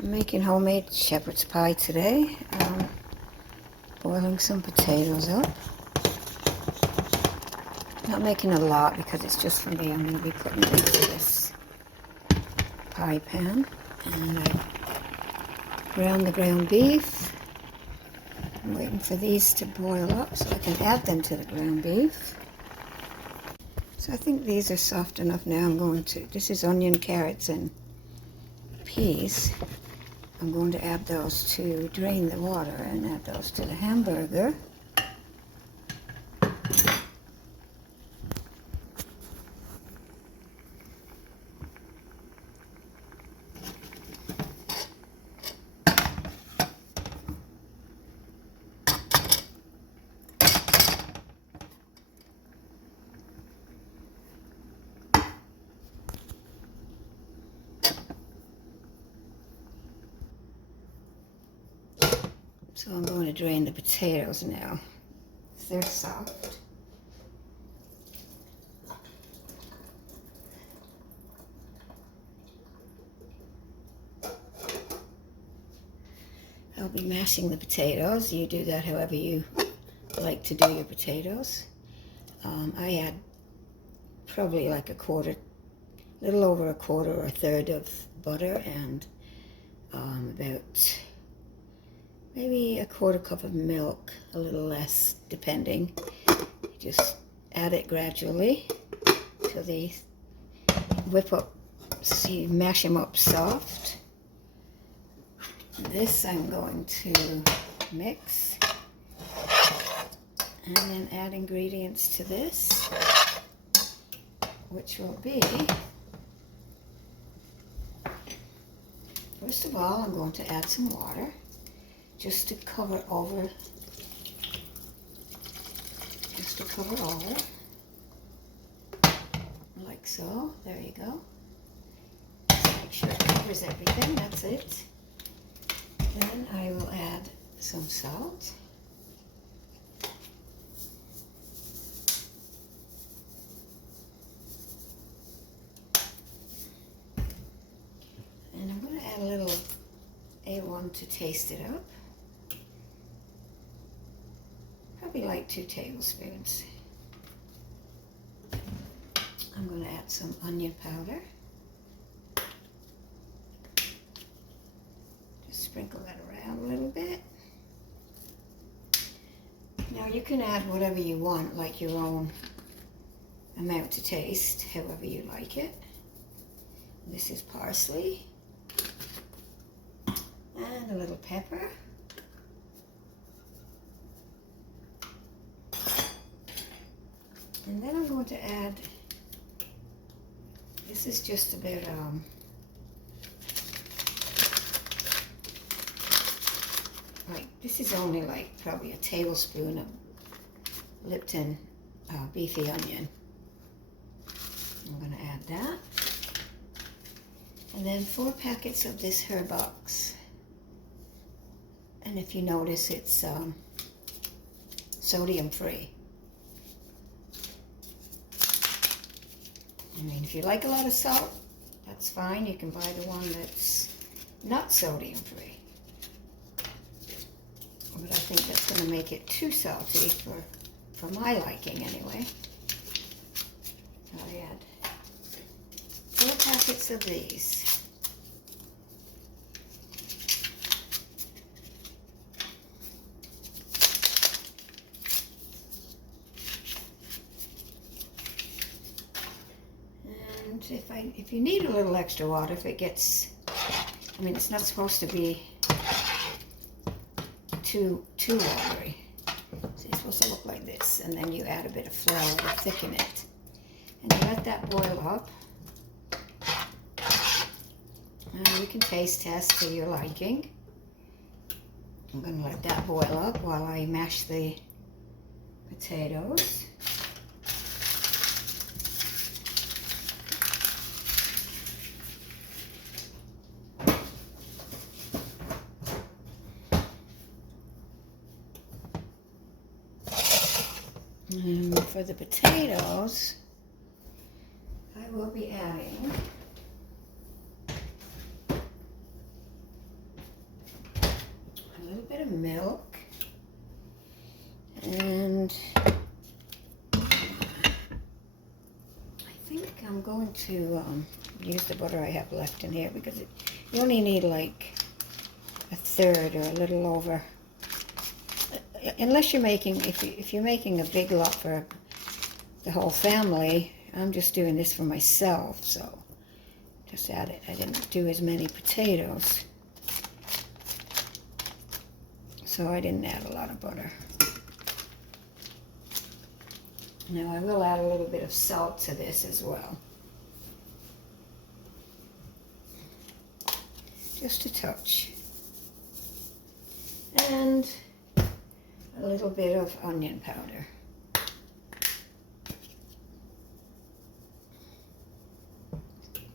I'm making homemade shepherd's pie today. Boiling some potatoes up. Not making a lot because it's just for me. I'm going to be putting it into this pie pan. And I brown the ground beef. I'm waiting for these to boil up so I can add them to the ground beef. So I think these are soft enough now. I'm going to, this is onion, carrots, and peas. I'm going to add those to drain the water and add those to the hamburger. So I'm going to drain the potatoes now. They're soft. I'll be mashing the potatoes. You do that however you like to do your potatoes. I add probably like a little over a quarter or a third of butter and about maybe a quarter cup of milk, a little less depending. You just add it gradually till they whip up, so you mash them up soft. This I'm going to mix and then add ingredients to this, which will be, first of all, I'm going to add some water just to cover over, like so. There you go. Make sure it covers everything. That's it. Then I will add some salt. And I'm going to add a little A1 to taste it up. Probably like 2 tablespoons. I'm going to add some onion powder. Just sprinkle that around a little bit. Now you can add whatever you want, like your own amount to taste, however you like it. This is parsley. And a little pepper. And then I'm going to add, this is just about, this is only like probably a tablespoon of Lipton beefy onion. I'm going to add that. And then 4 packets of this Herbox. And if you notice, it's sodium free. I mean, if you like a lot of salt, that's fine. You can buy the one that's not sodium free. But I think that's going to make it too salty for my liking anyway. So I add 4 packets of these. If you need a little extra water, if it gets, I mean, it's not supposed to be too watery. So it's supposed to look like this, and then you add a bit of flour to thicken it. And you let that boil up. And you can taste test to your liking. I'm going to let that boil up while I mash the potatoes. And for the potatoes, I will be adding of milk. And I think I'm going to use the butter I have left in here, because you only need like a third or a little over. Unless you're making, if you're making a big lot for the whole family, I'm just doing this for myself, so just add it. I didn't do as many potatoes, so I didn't add a lot of butter. Now I will add a little bit of salt to this as well. Just a touch. And a little bit of onion powder.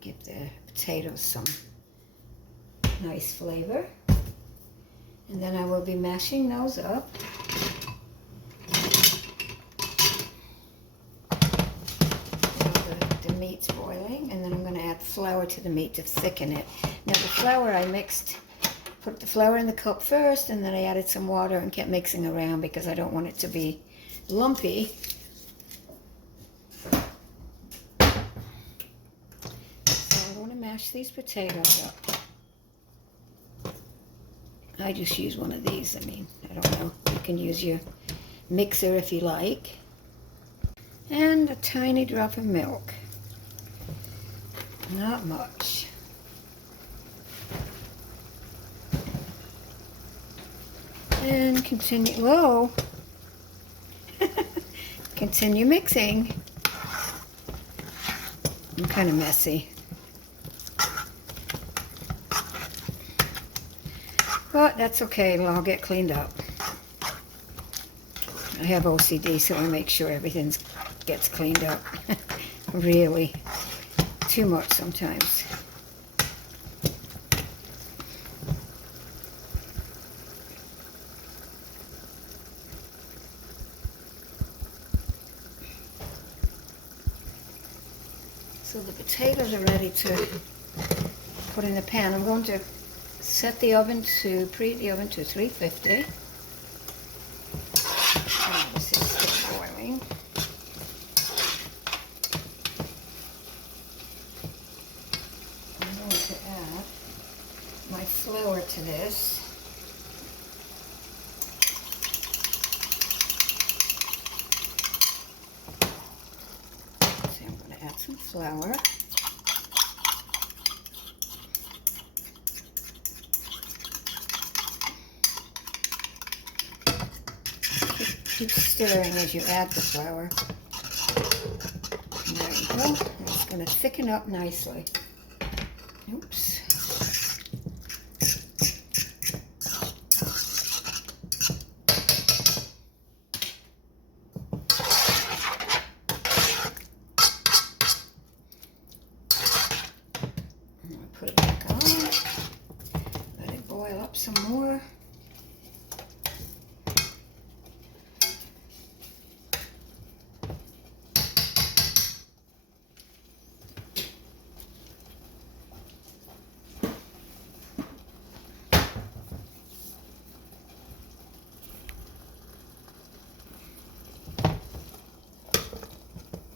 Give the potatoes some nice flavor. And then I will be mashing those up. The meat's boiling, and then I'm going to add flour to the meat to thicken it. Now the flour I mixed, put the flour in the cup first, and then I added some water and kept mixing around because I don't want it to be lumpy. Mash these potatoes up. I just use one of these. I mean, I don't know. You can use your mixer if you like. And a tiny drop of milk. Not much. And continue. Whoa! Continue mixing. I'm kind of messy. But that's okay, it'll all get cleaned up. I have OCD, so I make sure everything gets cleaned up. Really, too much sometimes. So the potatoes are ready to put in the pan. I'm going to set the oven to, preheat the oven to 350. And this is still boiling. I'm going to add my flour to this. So I'm going to add some flour. Keep stirring as you add the flour. There you go. It's going to thicken up nicely. Oops. I'm going to put it back on. Let it boil up some more.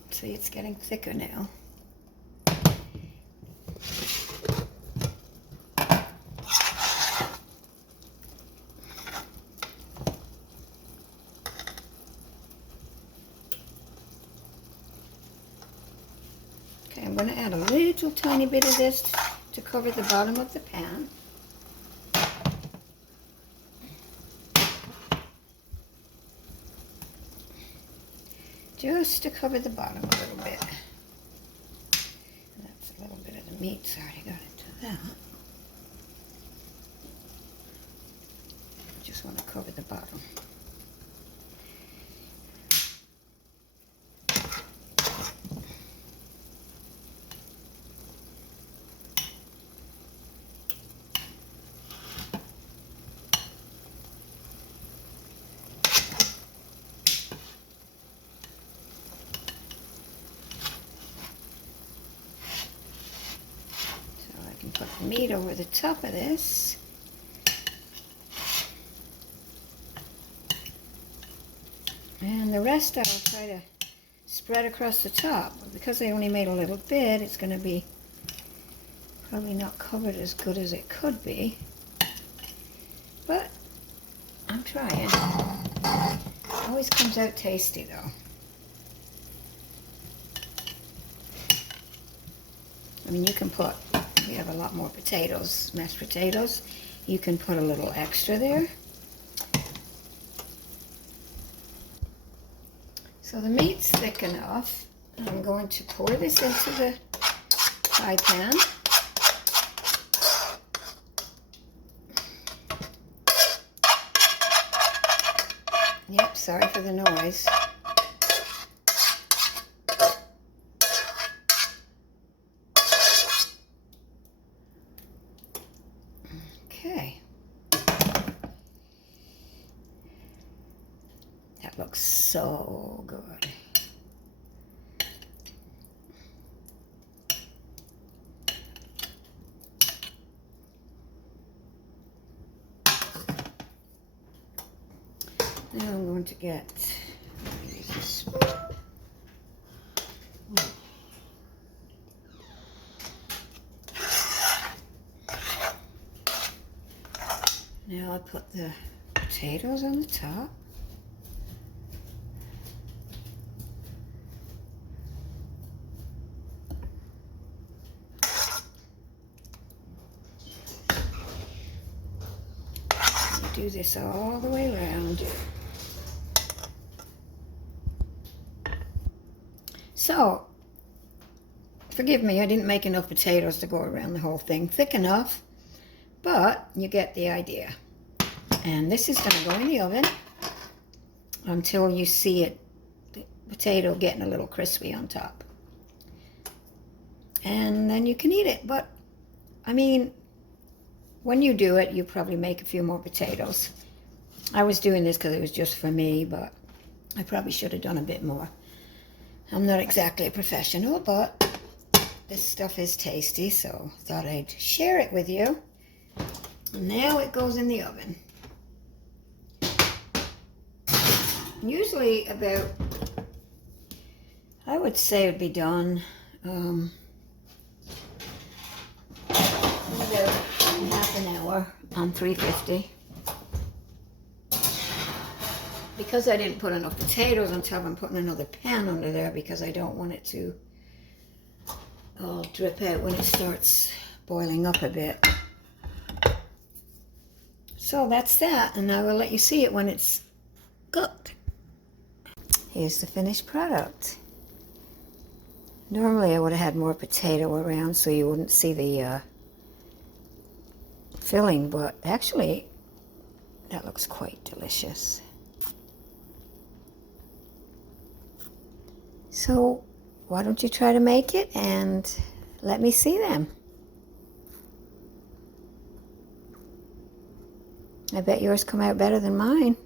See, it's getting thicker now. Okay, I'm going to add a little tiny bit of this to cover the bottom of the pan. Just to cover the bottom a little bit. That's a little bit of the meat, so I already got into that. Just want to cover the bottom. Put the meat over the top of this. And the rest I'll try to spread across the top. Because I only made a little bit, it's going to be probably not covered as good as it could be. But I'm trying. Always comes out tasty though. I mean, you can put, we have a lot more potatoes, mashed potatoes. You can put a little extra there. So the meat's thick enough. I'm going to pour this into the pie pan. Yep, sorry for the noise. Okay. That looks so good. Now I'm going to get this. Now I put the potatoes on the top. And do this all the way around. So, forgive me, I didn't make enough potatoes to go around the whole thing. Thick enough, but you get the idea. And this is going to go in the oven until you see it, the potato getting a little crispy on top. And then you can eat it. But, I mean, when you do it, you probably make a few more potatoes. I was doing this because it was just for me, but I probably should have done a bit more. I'm not exactly a professional, but this stuff is tasty, so I thought I'd share it with you. Now it goes in the oven. Usually about, I would say it would be done about half an hour on 350. Because I didn't put enough potatoes on top, I'm putting another pan under there because I don't want it to all drip out when it starts boiling up a bit. So that's that, and I will let you see it when it's cooked. Here's the finished product. Normally I would have had more potato around so you wouldn't see the filling, but actually that looks quite delicious. So why don't you try to make it and let me see them. I bet yours come out better than mine.